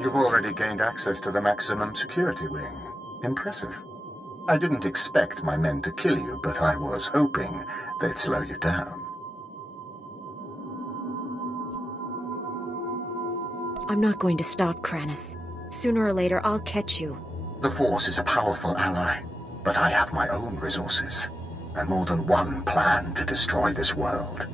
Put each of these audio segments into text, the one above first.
You've already gained access to the maximum security wing. Impressive. I didn't expect my men to kill you, but I was hoping they'd slow you down. I'm not going to stop, Kranis. Sooner or later, I'll catch you. The Force is a powerful ally, but I have my own resources, and more than one plan to destroy this world.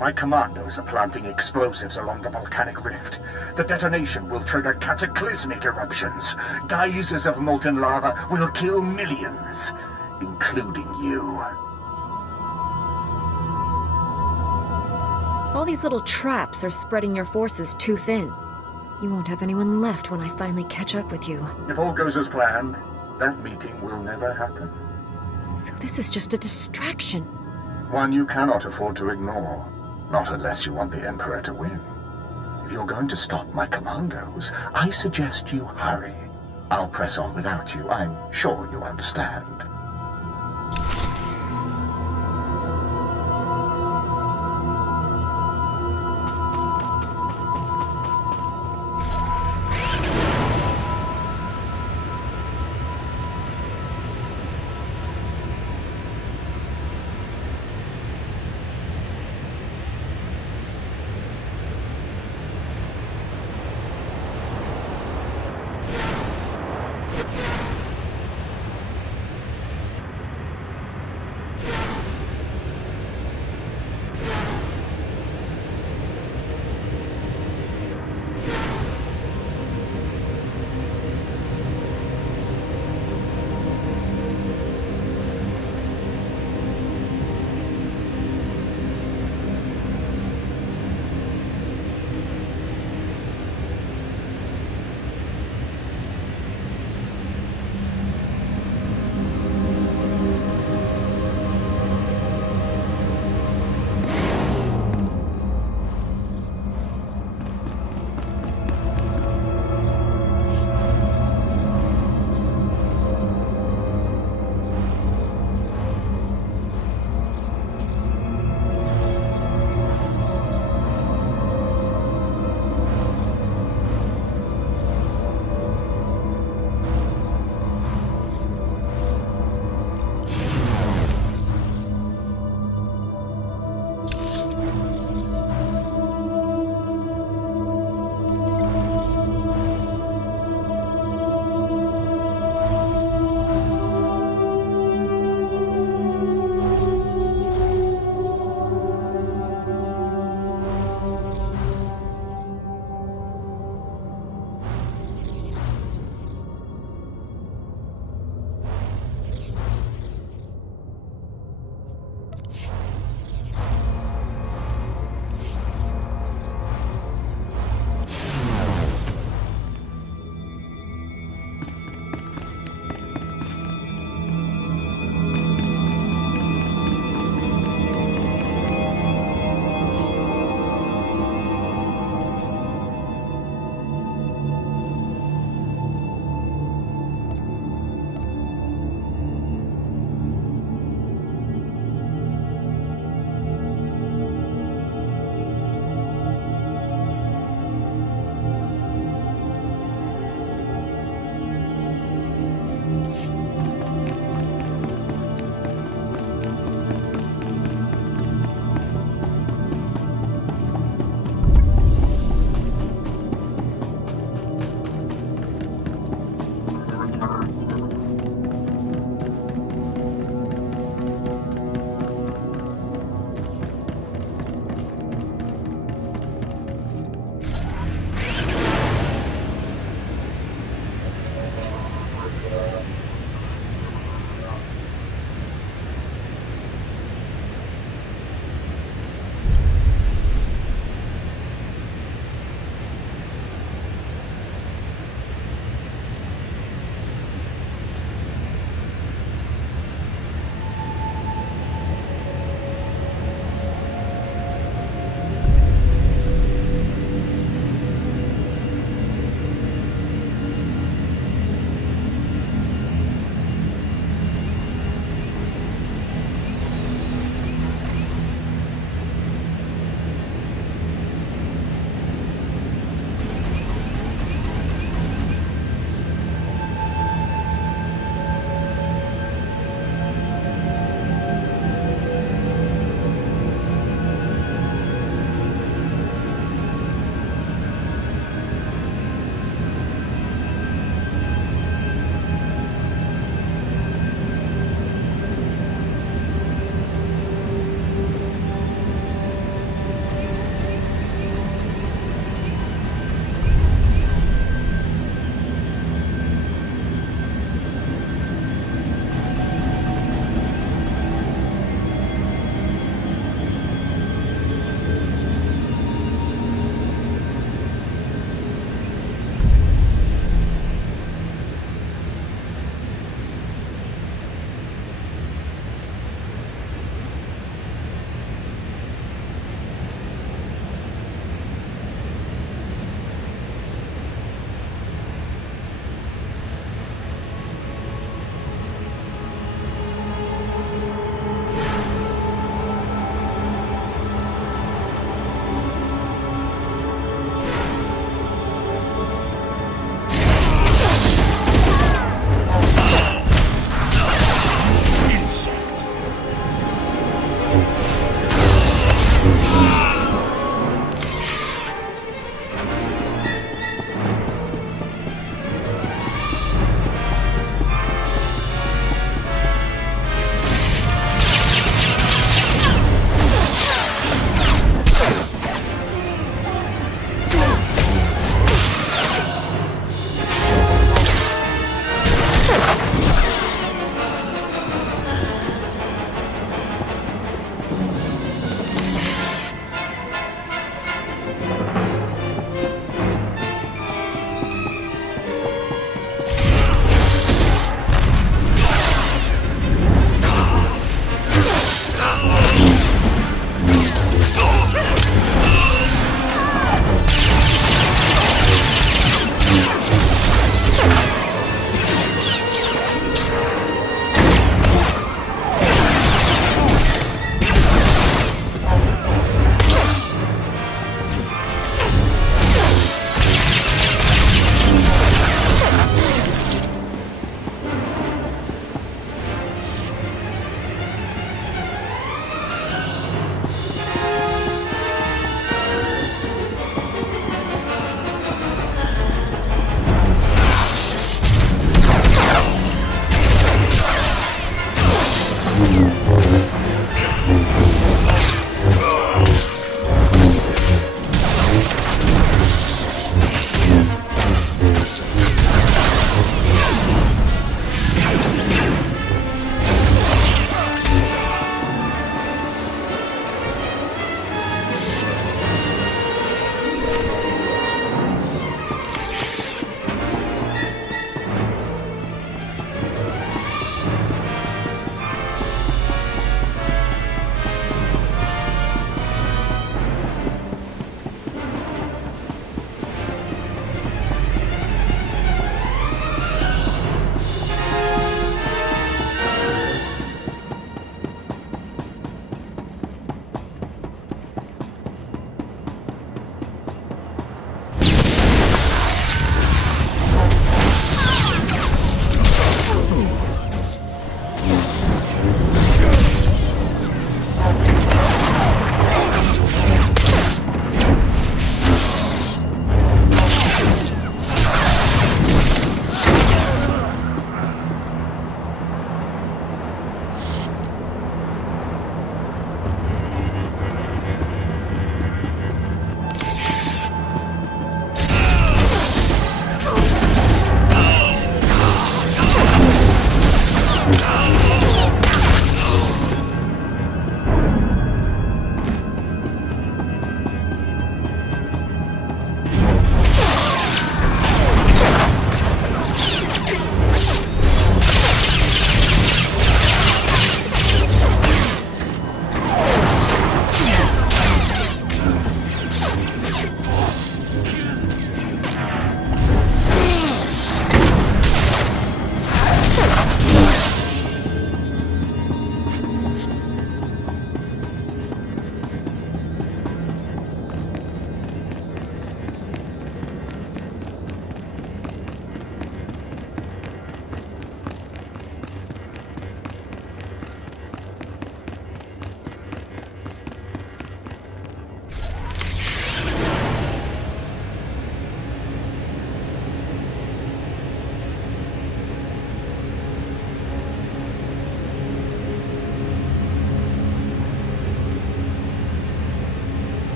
My commandos are planting explosives along the volcanic rift. The detonation will trigger cataclysmic eruptions. Geysers of molten lava will kill millions, including you. All these little traps are spreading your forces too thin. You won't have anyone left when I finally catch up with you. If all goes as planned, that meeting will never happen. So this is just a distraction. One you cannot afford to ignore. Not unless you want the Emperor to win. If you're going to stop my commandos, I suggest you hurry. I'll press on without you. I'm sure you understand.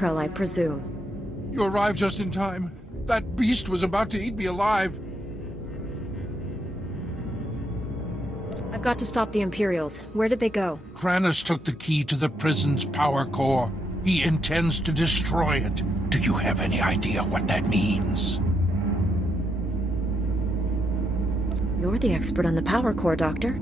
Cantrell, I presume. You arrived just in time. That beast was about to eat me alive. I've got to stop the Imperials. Where did they go? Kranos took the key to the prison's power core. He intends to destroy it. Do you have any idea what that means? You're the expert on the power core, Doctor.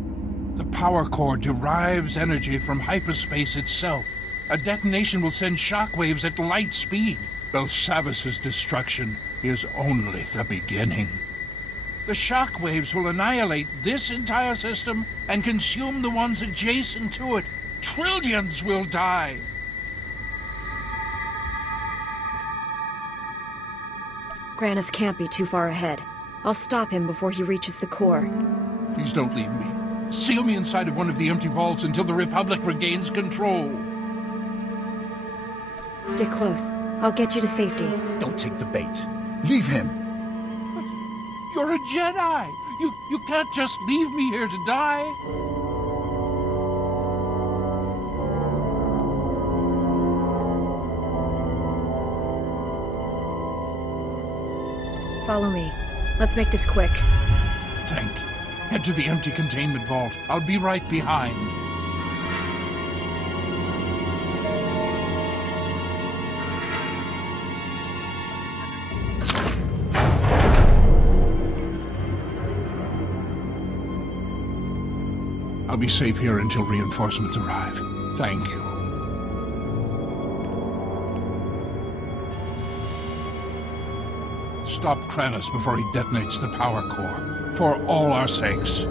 The power core derives energy from hyperspace itself. A detonation will send shockwaves at light speed. Belsavis's destruction is only the beginning. The shockwaves will annihilate this entire system and consume the ones adjacent to it. Trillions will die. Kranos can't be too far ahead. I'll stop him before he reaches the core. Please don't leave me. Seal me inside of one of the empty vaults until the Republic regains control. Stick close. I'll get you to safety. Don't take the bait. Leave him. You're a Jedi! You can't just leave me here to die! Follow me. Let's make this quick. Thank you. Head to the empty containment vault. I'll be right behind. I'll be safe here until reinforcements arrive. Thank you. Stop Kranos before he detonates the power core. For all our sakes.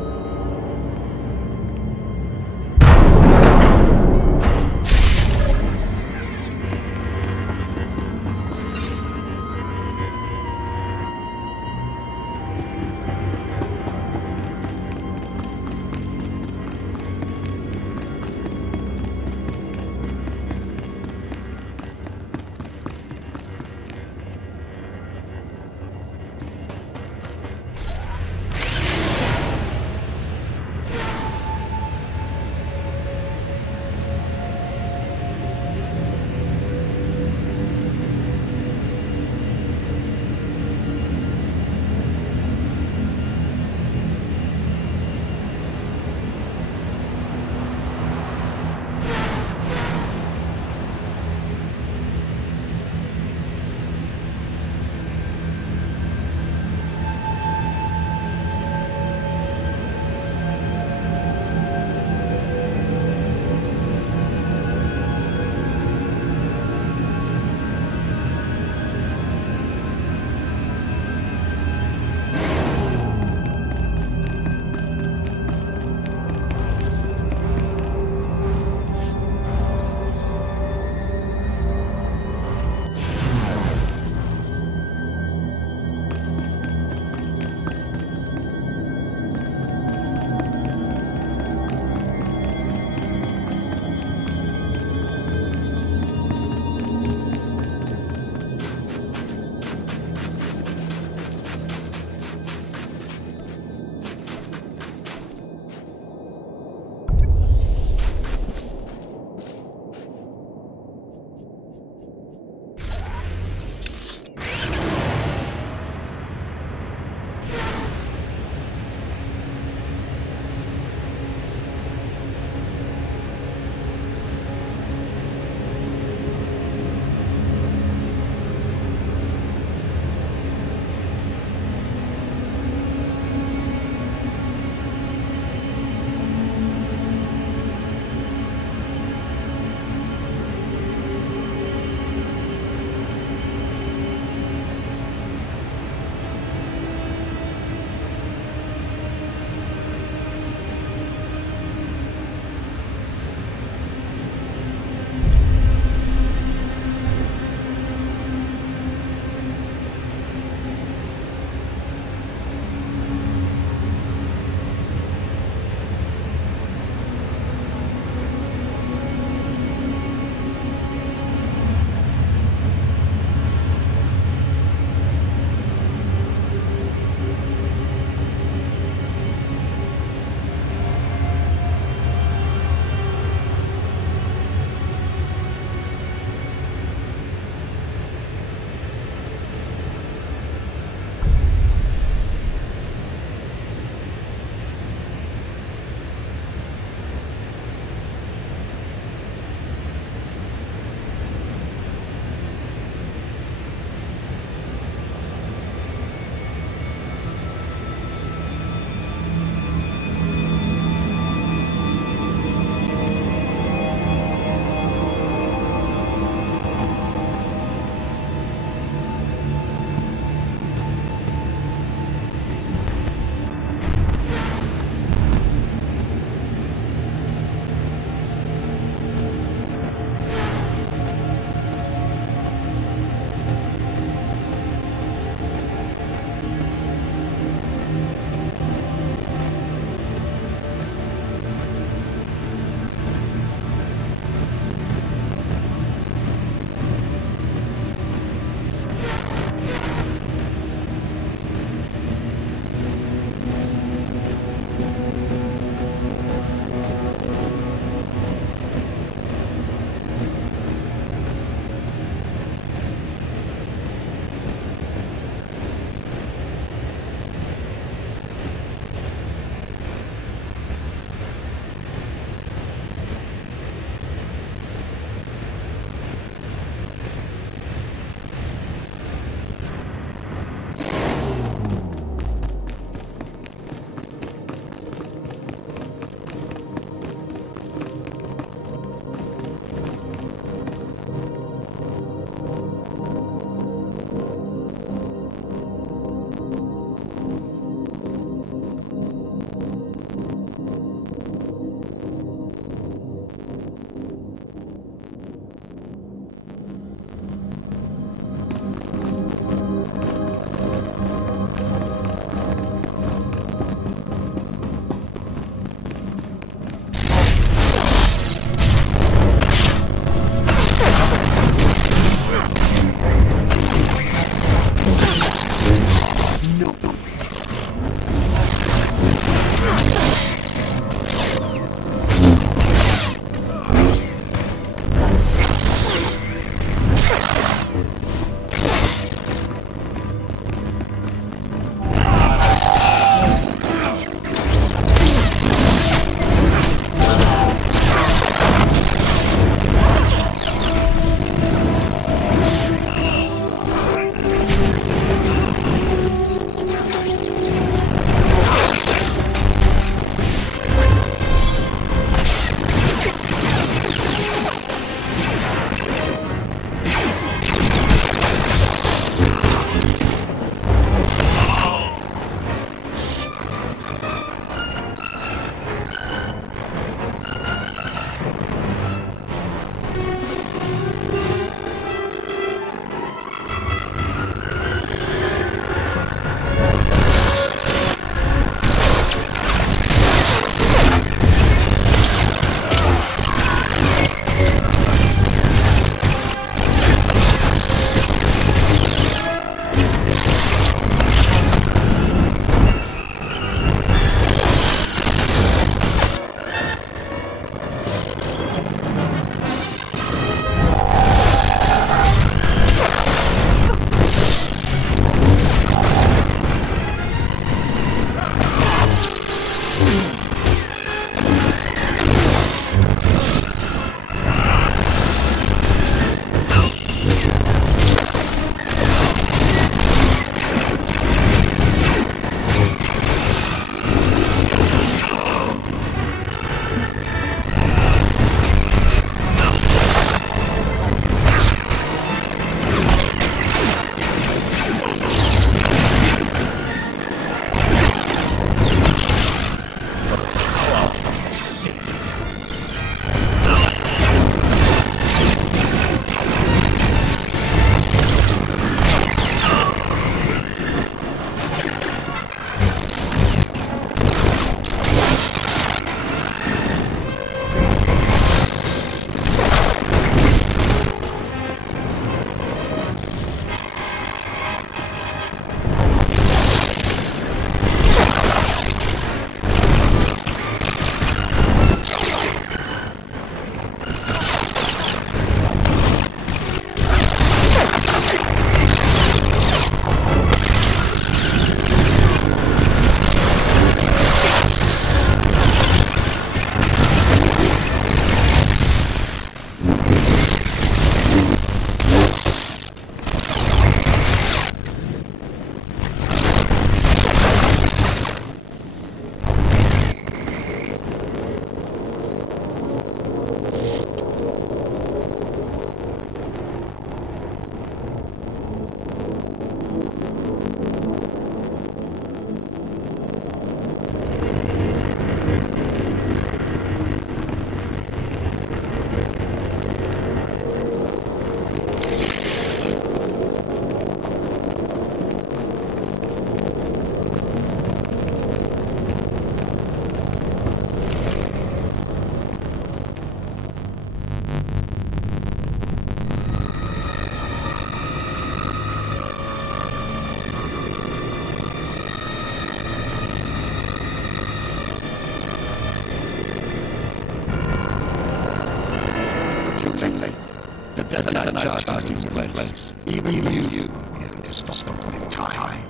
starting to place. Even you will stop in time.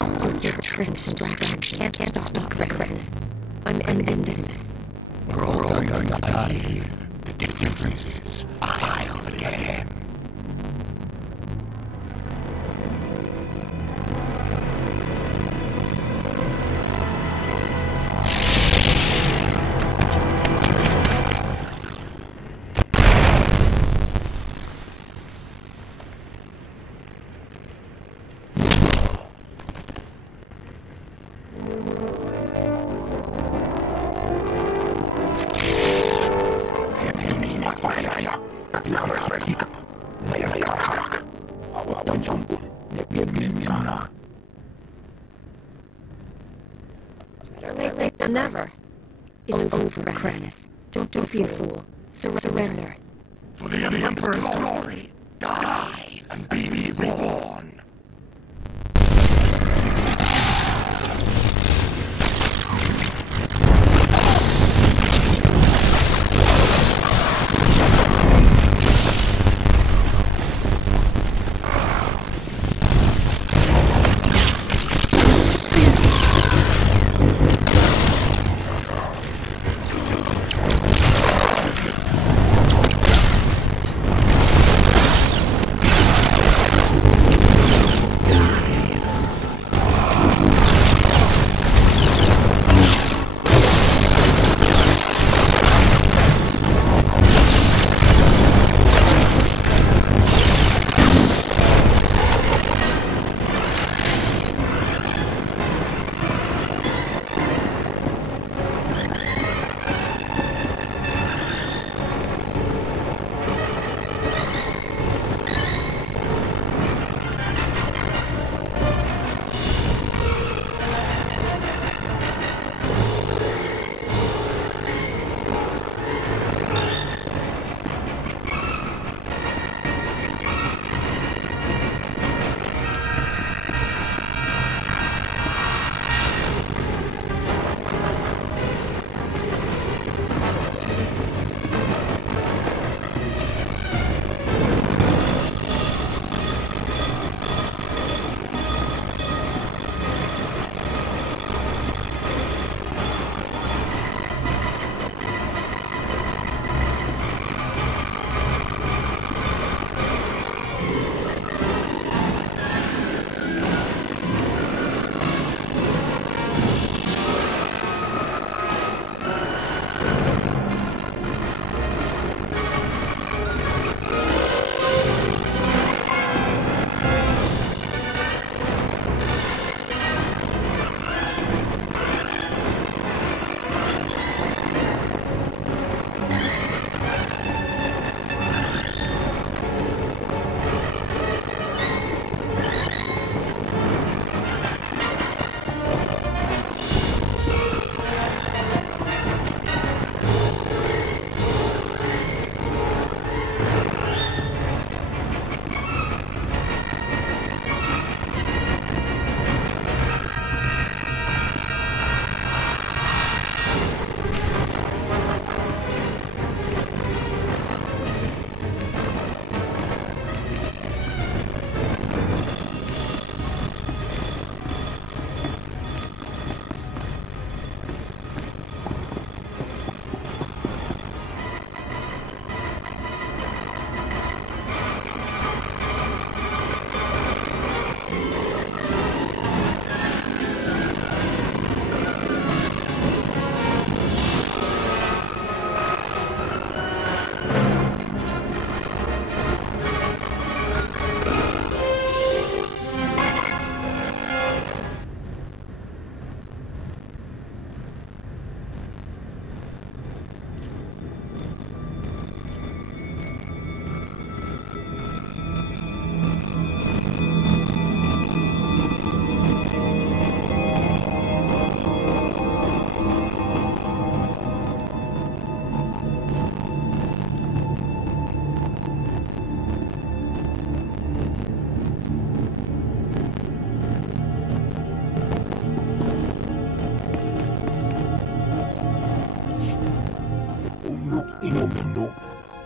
All your tricks and distractions can't stop Chris. I'm ending this. We're all going to die. The difference is I'll begin. Better late than never. It's over, Chris. Don't be a fool. Surrender. For the Emperor's glory, die and be reborn.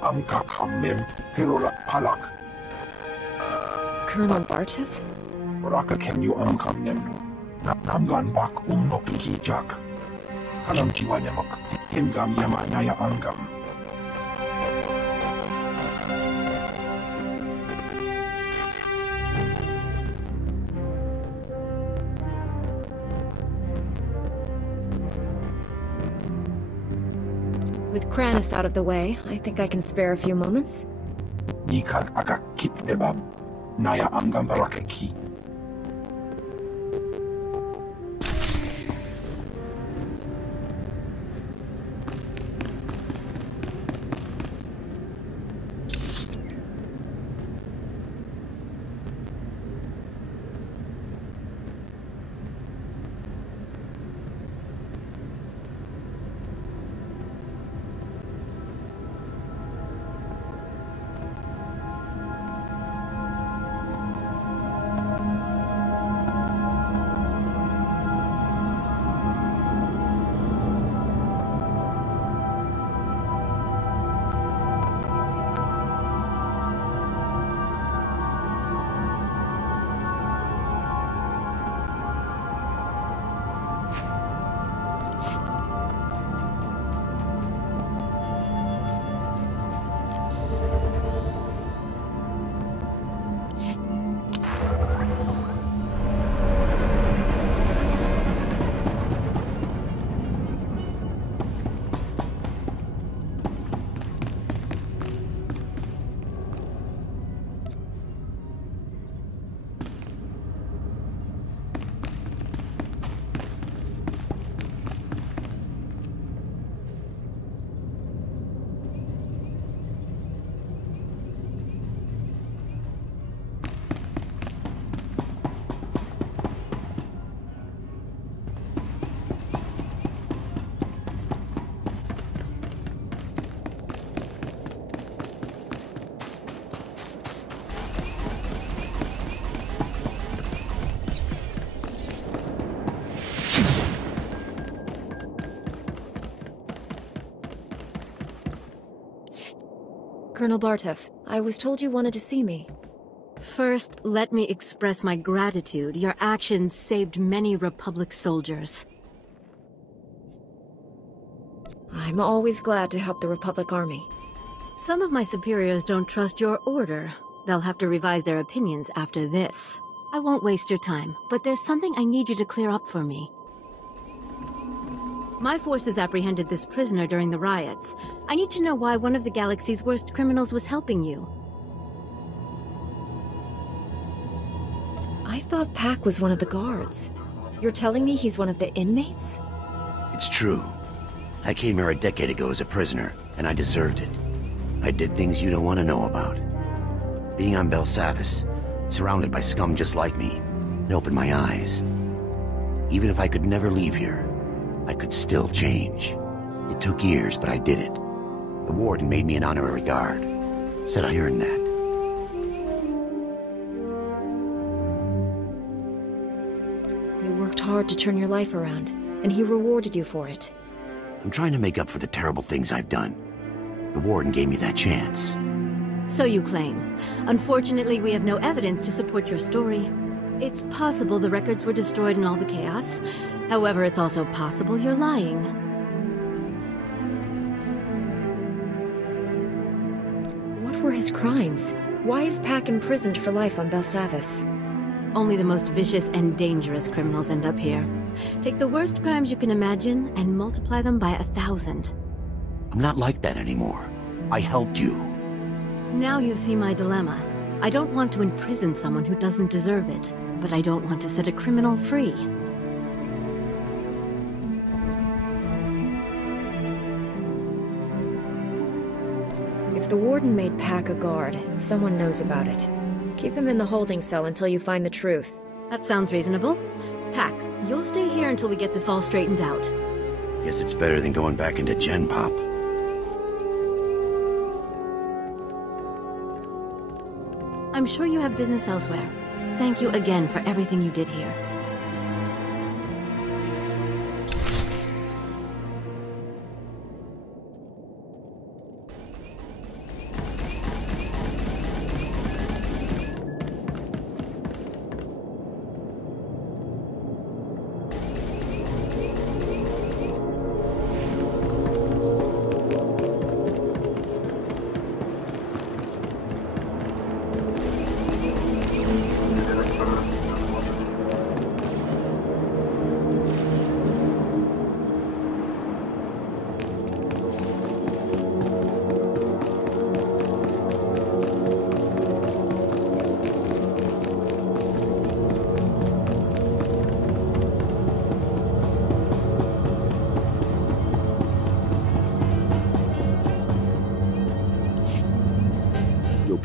Amkakamem Hirolak Palak. Colonel Bartov? Raka Kemyu Amkamnemnu. Namgan Bak Noki Jak. Halam Chiwanyamak. Himgam Yama Naya Angam. With Kranis out of the way, I think I can spare a few moments. Nikag Akak Kip Nebab. Naya Angam Barakeki. Colonel Bartov, I was told you wanted to see me. First, let me express my gratitude. Your actions saved many Republic soldiers. I'm always glad to help the Republic Army. Some of my superiors don't trust your order. They'll have to revise their opinions after this. I won't waste your time, but there's something I need you to clear up for me. My forces apprehended this prisoner during the riots. I need to know why one of the galaxy's worst criminals was helping you. I thought Pac was one of the guards. You're telling me he's one of the inmates? It's true. I came here a decade ago as a prisoner, and I deserved it. I did things you don't want to know about. Being on Belsavis, surrounded by scum just like me, it opened my eyes. Even if I could never leave here, I could still change. It took years, but I did it. The warden made me an honorary guard. Said I earned that. You worked hard to turn your life around, and he rewarded you for it. I'm trying to make up for the terrible things I've done. The warden gave me that chance. So you claim. Unfortunately, we have no evidence to support your story. It's possible the records were destroyed in all the chaos. However, it's also possible you're lying. What were his crimes? Why is Pac imprisoned for life on Belsavis? Only the most vicious and dangerous criminals end up here. Take the worst crimes you can imagine and multiply them by 1,000. I'm not like that anymore. I helped you. Now you see my dilemma. I don't want to imprison someone who doesn't deserve it, but I don't want to set a criminal free. If the warden made Pac a guard, someone knows about it. Keep him in the holding cell until you find the truth. That sounds reasonable. Pac, you'll stay here until we get this all straightened out. Guess it's better than going back into Gen Pop. I'm sure you have business elsewhere. Thank you again for everything you did here.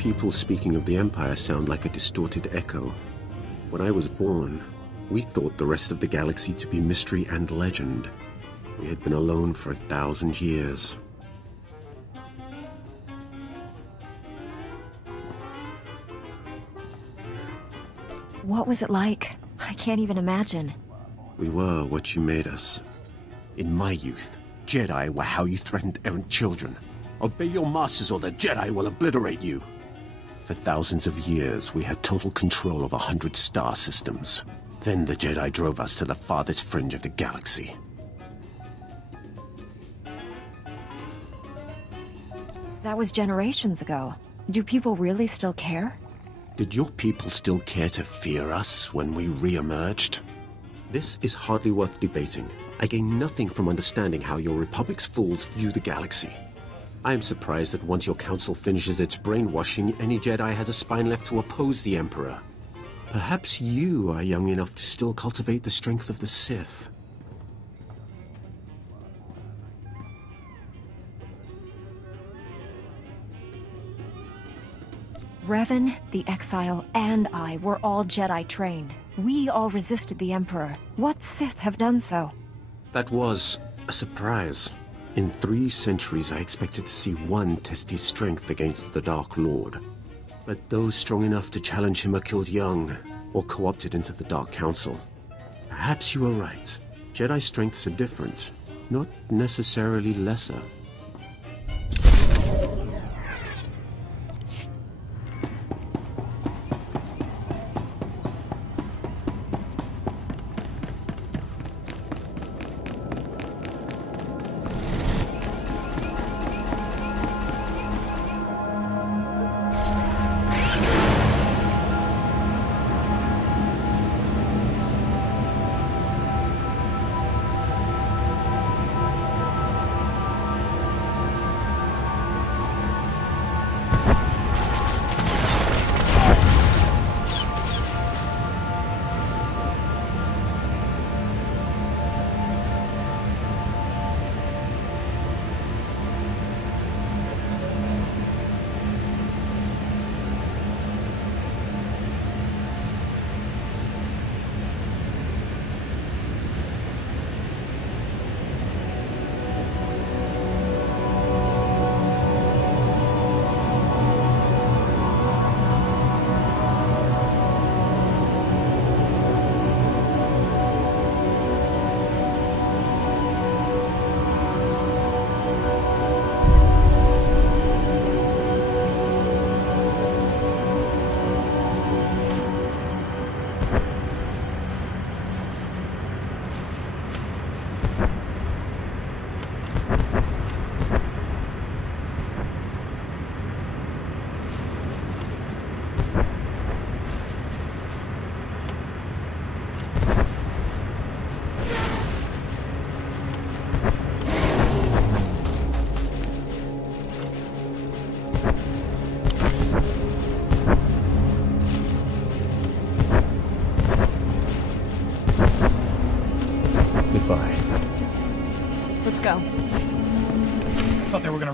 people speaking of the Empire sound like a distorted echo. When I was born, we thought the rest of the galaxy to be mystery and legend. We had been alone for 1,000 years. What was it like? I can't even imagine. We were what you made us. In my youth, Jedi were how you threatened errant children. Obey your masters or the Jedi will obliterate you. For thousands of years, we had total control of 100 star systems. Then the Jedi drove us to the farthest fringe of the galaxy. That was generations ago. Do people really still care? Did your people still care to fear us when we re-emerged? This is hardly worth debating. I gain nothing from understanding how your Republic's fools view the galaxy. I am surprised that once your council finishes its brainwashing, any Jedi has a spine left to oppose the Emperor. Perhaps you are young enough to still cultivate the strength of the Sith. Revan, the Exile, and I were all Jedi trained. We all resisted the Emperor. What Sith have done so? That was a surprise. In 3 centuries, I expected to see one test his strength against the Dark Lord. But those strong enough to challenge him are killed young, or co-opted into the Dark Council. Perhaps you are right. Jedi strengths are different, not necessarily lesser.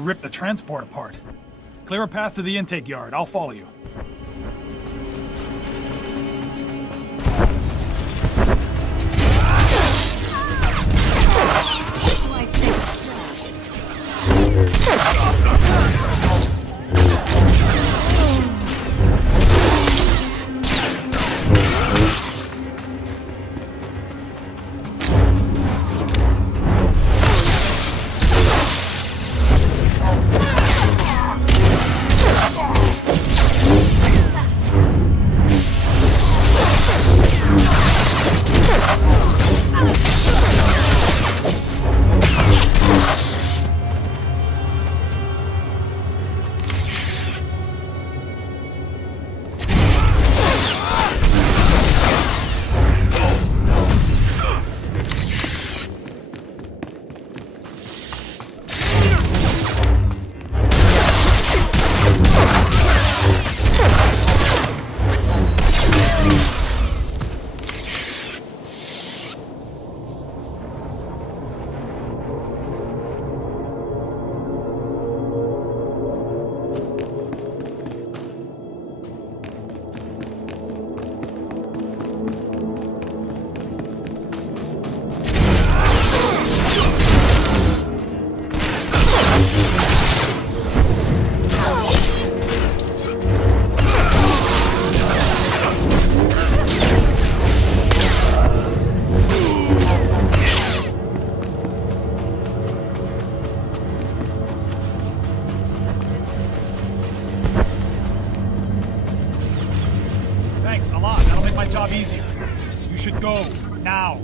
Rip the transport apart. Clear a path to the intake yard. I'll follow you. Thanks, a lot. That'll make my job easier. You should go, now.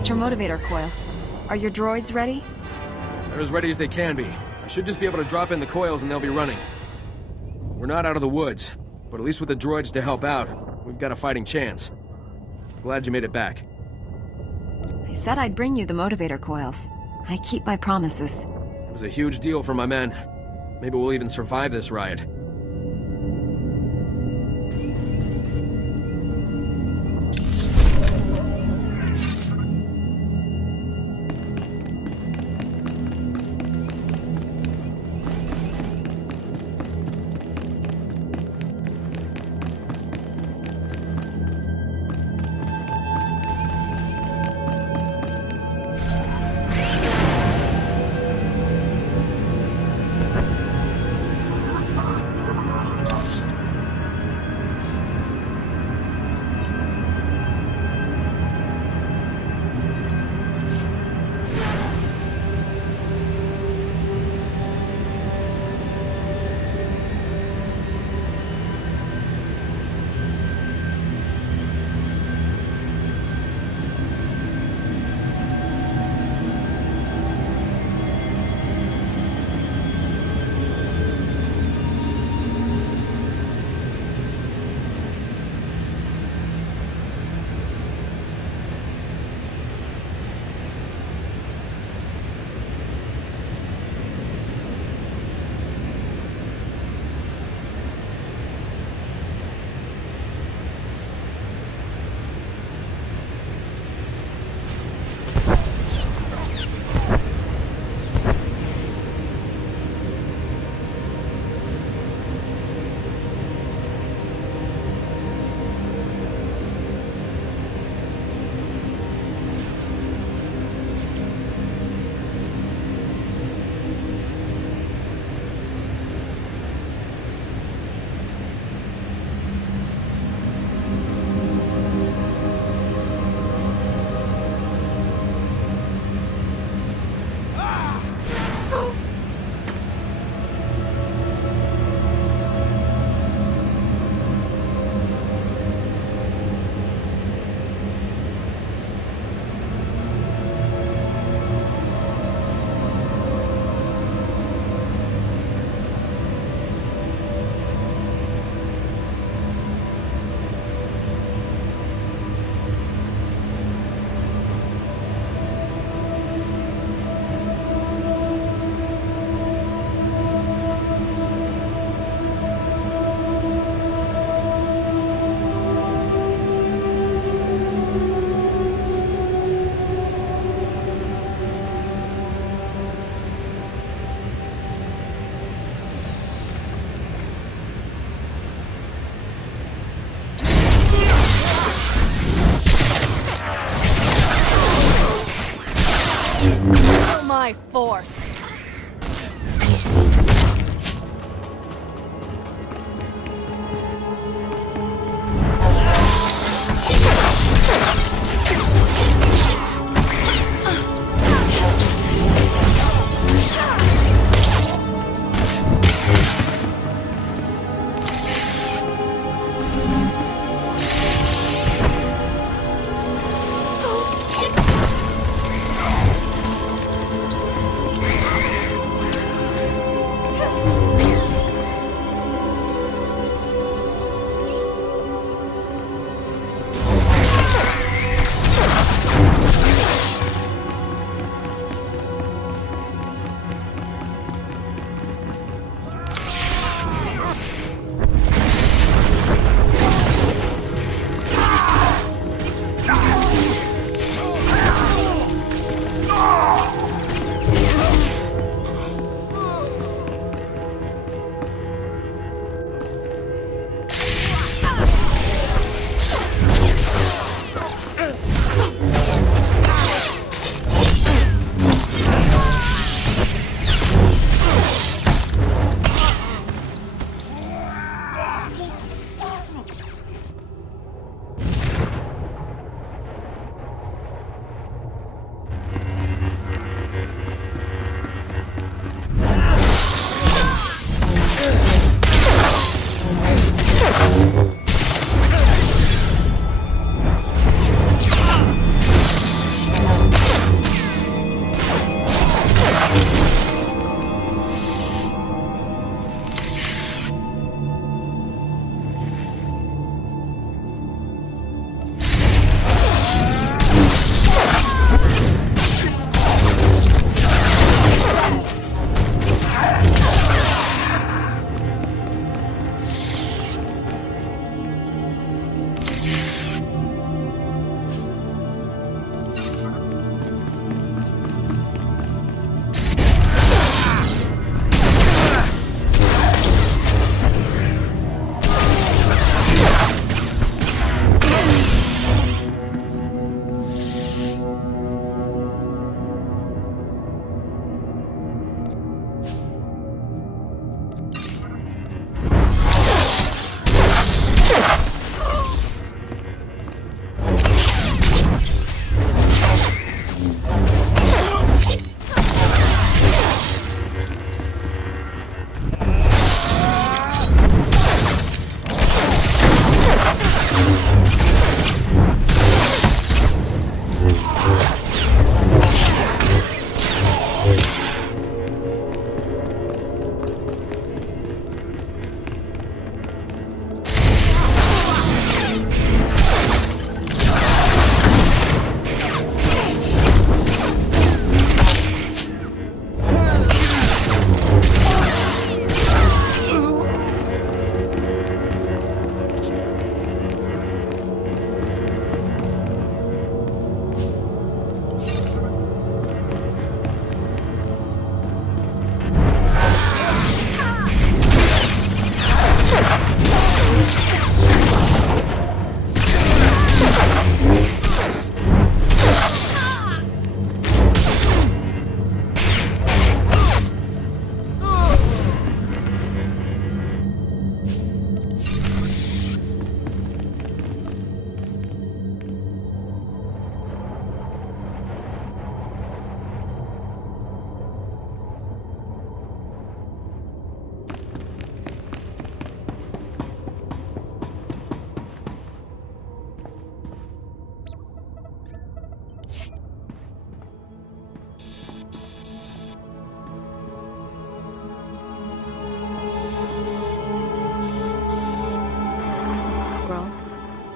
Got your motivator coils. Are your droids ready? They're as ready as they can be. I should just be able to drop in the coils and they'll be running. We're not out of the woods, but at least with the droids to help out, we've got a fighting chance. Glad you made it back. I said I'd bring you the motivator coils. I keep my promises. It was a huge deal for my men. Maybe we'll even survive this riot. by force.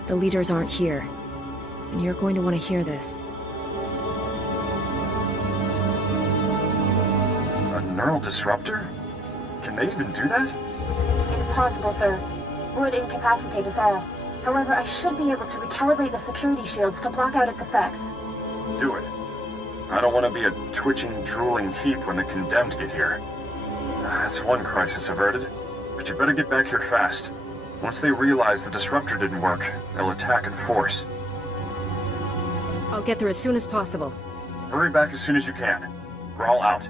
The leaders aren't here, and you're going to want to hear this. A neural disruptor? Can they even do that? It's possible, sir. Would incapacitate us all. However, I should be able to recalibrate the security shields to block out its effects. Do it. I don't want to be a twitching, drooling heap when the condemned get here. That's one crisis averted. But you better get back here fast. Once they realize the disruptor didn't work, they'll attack in force. I'll get there as soon as possible. Hurry back as soon as you can. Grawl out.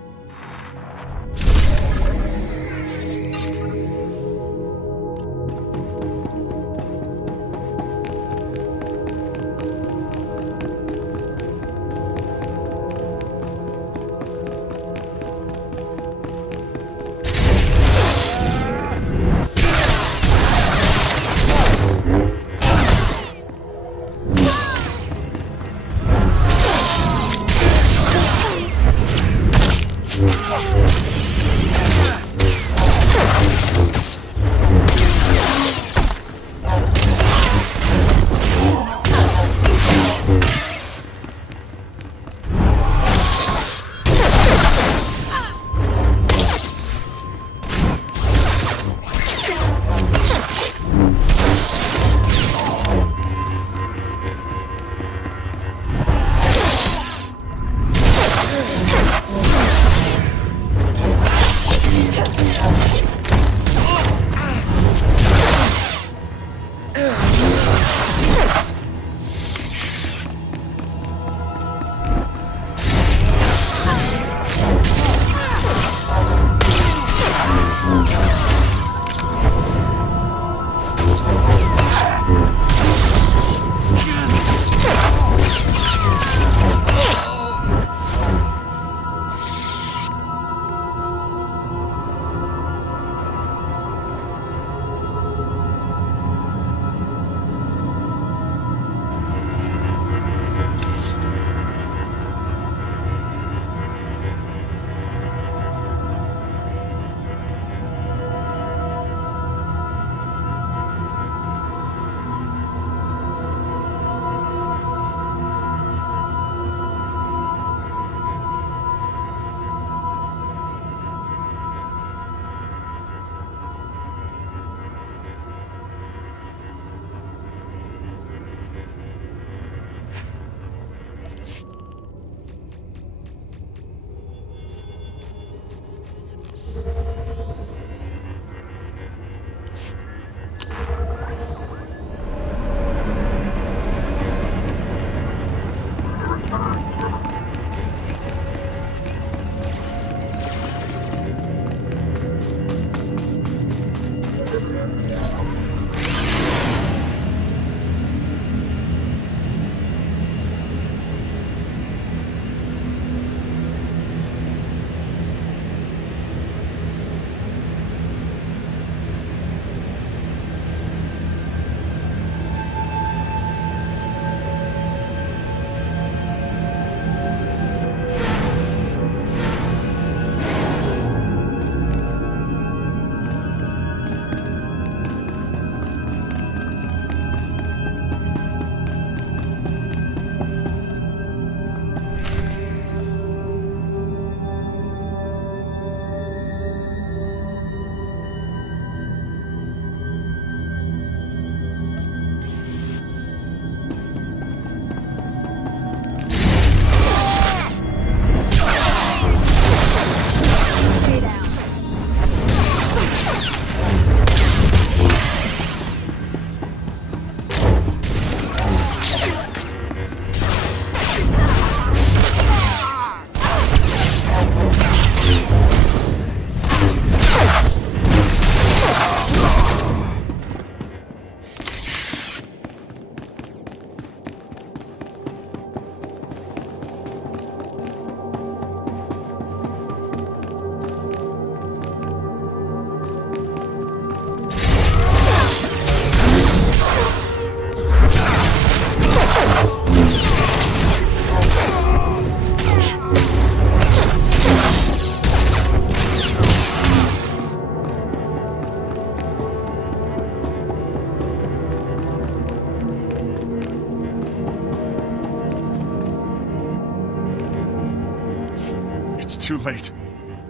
Too late.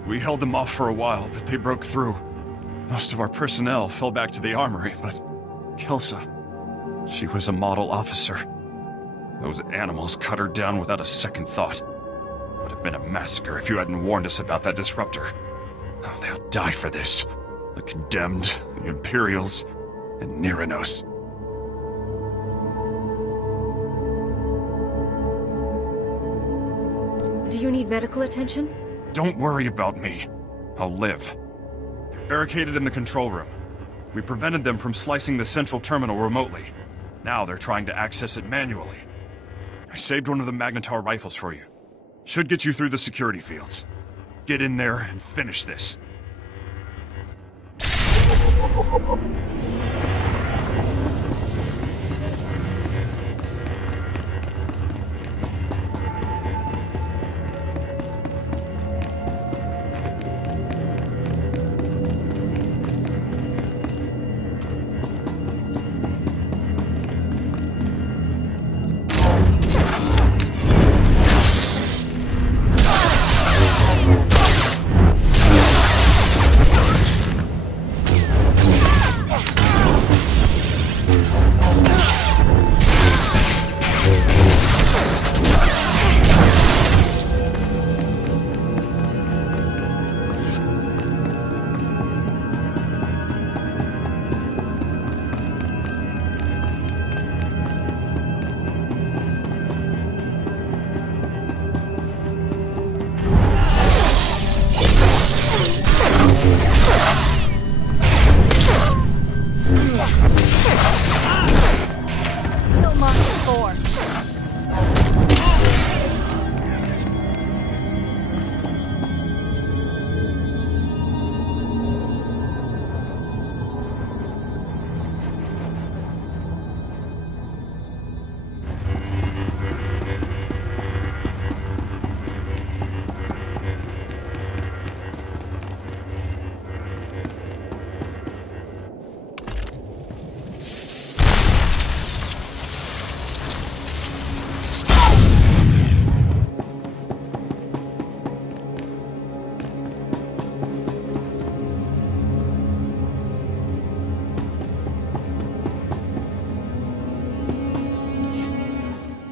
We held them off for a while, but they broke through. Most of our personnel fell back to the armory, but Kelsa, she was a model officer. Those animals cut her down without a second thought. Would have been a massacre if you hadn't warned us about that disruptor. Oh, they'll die for this. The Condemned, the Imperials, and Neranos. Do you need medical attention? Don't worry about me. I'll live. They're barricaded in the control room. We prevented them from slicing the central terminal remotely. Now they're trying to access it manually. I saved one of the Magnetar rifles for you. Should get you through the security fields. Get in there and finish this.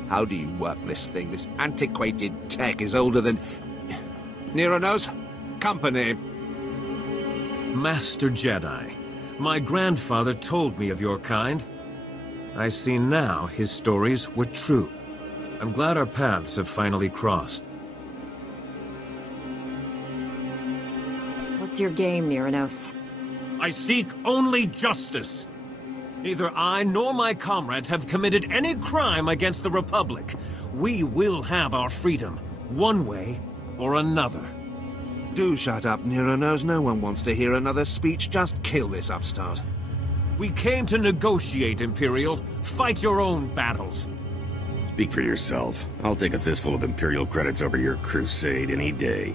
How do you work this thing? This antiquated tech is older than... Nero knows? Company. Master Jedi, my grandfather told me of your kind. I see now his stories were true. I'm glad our paths have finally crossed. What's your game, Neranos? I seek only justice. Neither I nor my comrades have committed any crime against the Republic. We will have our freedom, one way or another. Do shut up, Nero knows. No one wants to hear another speech. Just kill this upstart. We came to negotiate, Imperial. Fight your own battles. Speak for yourself. I'll take a fistful of Imperial credits over your crusade any day.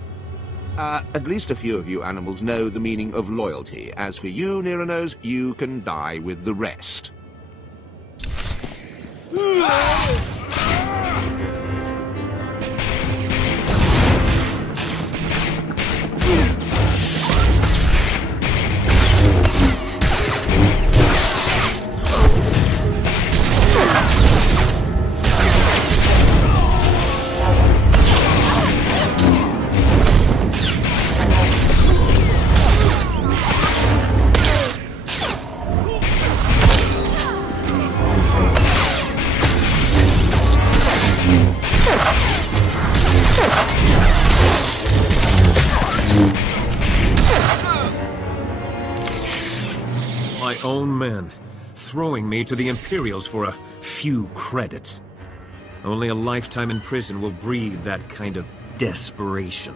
At least a few of you animals know the meaning of loyalty. As for you, Nero knows, you can die with the rest. My own men, throwing me to the Imperials for a few credits. Only a lifetime in prison will breed that kind of desperation.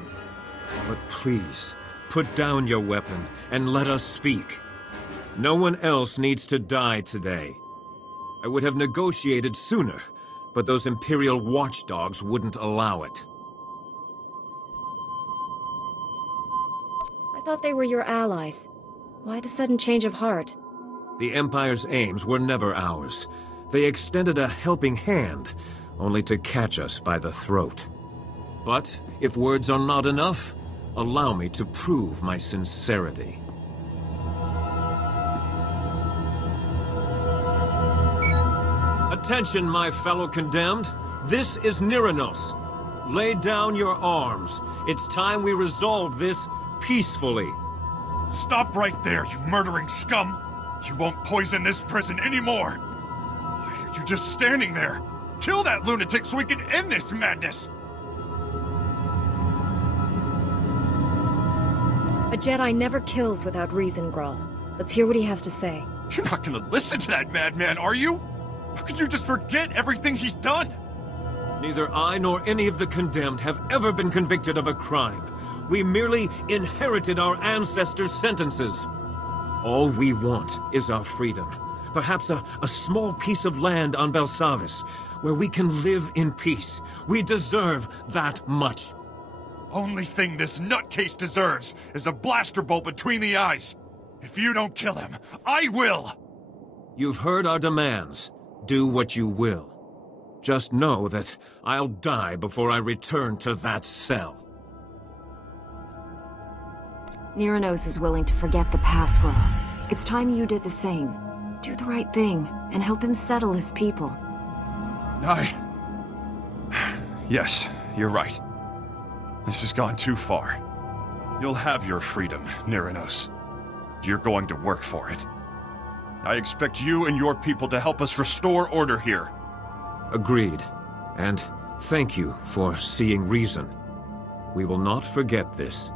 But please, put down your weapon and let us speak. No one else needs to die today. I would have negotiated sooner, but those Imperial watchdogs wouldn't allow it. I thought they were your allies. Why the sudden change of heart? The Empire's aims were never ours. They extended a helping hand, only to catch us by the throat. But if words are not enough, allow me to prove my sincerity. Attention, my fellow condemned. This is Neranos. Lay down your arms. It's time we resolve this peacefully. Stop right there, you murdering scum! You won't poison this prison anymore! Why are you just standing there? Kill that lunatic so we can end this madness! Jedi never kills without reason, Grawl. Let's hear what he has to say. You're not gonna listen to that madman, are you? How could you just forget everything he's done? Neither I nor any of the condemned have ever been convicted of a crime. We merely inherited our ancestors' sentences. All we want is our freedom. Perhaps a small piece of land on Belsavis, where we can live in peace. We deserve that much. Only thing this nutcase deserves is a blaster bolt between the eyes. If you don't kill him, I will! You've heard our demands. Do what you will. Just know that I'll die before I return to that cell. Niranos is willing to forget the past, Grawl. It's time you did the same. Do the right thing, and help him settle his people. Yes, you're right. This has gone too far. You'll have your freedom, Niranos. You're going to work for it. I expect you and your people to help us restore order here. Agreed. And thank you for seeing reason. We will not forget this.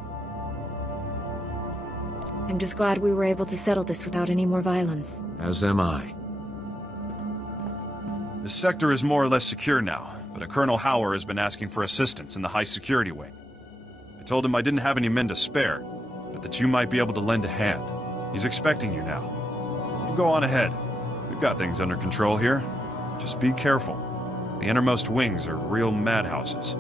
I'm just glad we were able to settle this without any more violence. As am I. The sector is more or less secure now, but a Colonel Hauer has been asking for assistance in the high security wing. I told him I didn't have any men to spare, but that you might be able to lend a hand. He's expecting you now. You go on ahead. We've got things under control here. Just be careful. The innermost wings are real madhouses.